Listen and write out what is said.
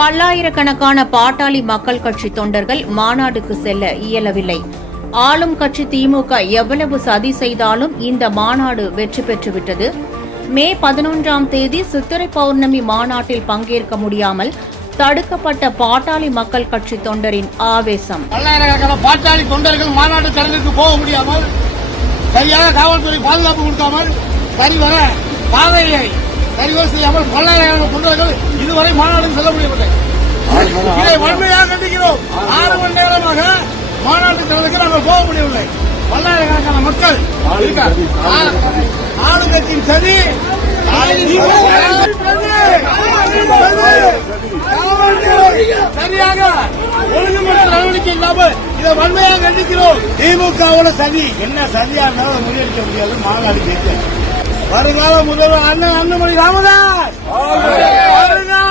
பல்லாயிரக்கணக்கான பாட்டாளி மக்கள் கட்சி தொண்டர்கள் மாநாடுக்கு செல்ல இயலவில்லை. ஆளும் கட்சி திமுக எவ்வளவு சதி செய்தாலும் இந்த மாநாடு வெற்றி பெற்றுவிட்டது. மே 11ஆம் தேதி சித்திரை பௌர்ணமி மாநாட்டில் பங்கேற்க முடியாமல் தடுக்கப்பட்ட பாட்டாளி மக்கள் கட்சி தொண்டரின் ஆவேசம். பல்லாயிரக்கணக்கான பாட்டாளி தொண்டர்கள் மாநாட்டு தரங்குக்கு போக முடியாமல், சரியாக காவல்துறை பாதுகாப்பு கொடுக்காமல், சரிவர பாதையை சரிவர செய்யாமல் பல்லாயிரக்கணக்கான தொண்டர்கள் இதுவரை மாநாடு செல்ல முடியவில்லை. இதை வன்மையாக கண்டிக்கிறோம். 6 மணி நேரமாக மாநாட்டு தரங்குக்கு நாங்கள் போக முடியவில்லை. பல்லாயிரக்கணக்கான மக்கள் ஆளுங்கட்சியின் சதி, சரியாக ஒழுங்குமுறை நடவடிக்கை இல்லாமல் இதை வன்மையாக கண்டிக்கிறோம். திமுகவோட சதி என்ன சரியா இருந்தாலும் முறியடிக்க முடியாது. மாநாடு கேட்க வருங்கால முதல்வர் அண்ணன் அண்ணாமலை ராமதாஸ், வருங்கால